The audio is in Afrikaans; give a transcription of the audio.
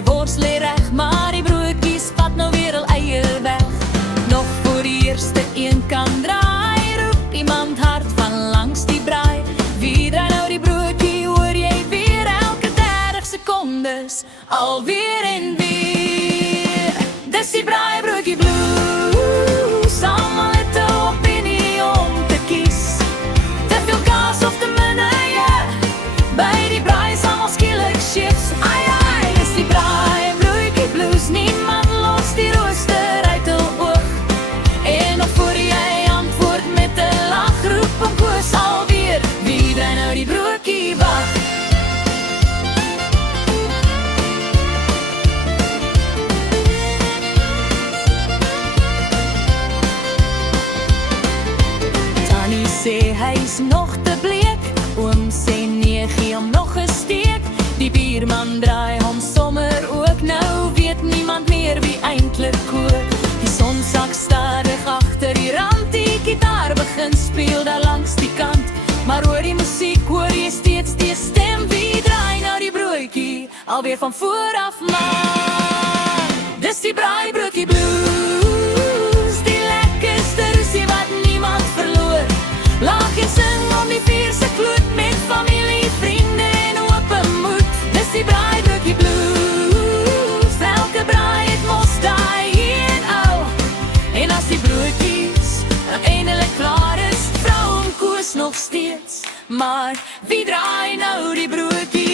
die wors lê reg, maar die broodjies vat nou weer al eie weg. Nog voor die eerste een kan draai, roep iemand hard van langs die braai. Wie draai nou die broodjie, hoor jy weer elke 30 secondes, alweer en weer. Dis die braaibroodjie blues, almal het 'n opinie om te kies. Te veel kaas of te min eie, by die braai is almal skielik chips. Ai ai, dis die braaibroodjie blues, niemand los die rooster uit hul oog. En nog voor jy antwoord met 'n lach, roep om koos alweer, wie draai nou die broodjie wag? Tannie sê hy's nog te bleek, oom sê nee, gee hom nog 'n steek. Die bierman draai hom sommer ook, nou weet niemand meer wie eintlik koor. Die son sak stadig agter die rand, die gitaar begin speel daar langs die kant. Maar oor die musiek hoor jy steeds die stem, wie draai nou die broodjie, alweer van vooraf maar. Dis die braaibroodjie blues, die lekkerste rusie wat niemand verloor. Lag en sing om die vuur se gloed, met familie, vriende en open moed. Dis die braaibroodjie blues, elke braai het mos daai een ou. En as die broodjies eindelik klaar is, vrou hom koos nog steeds. Maar wie draai nou die broodjie?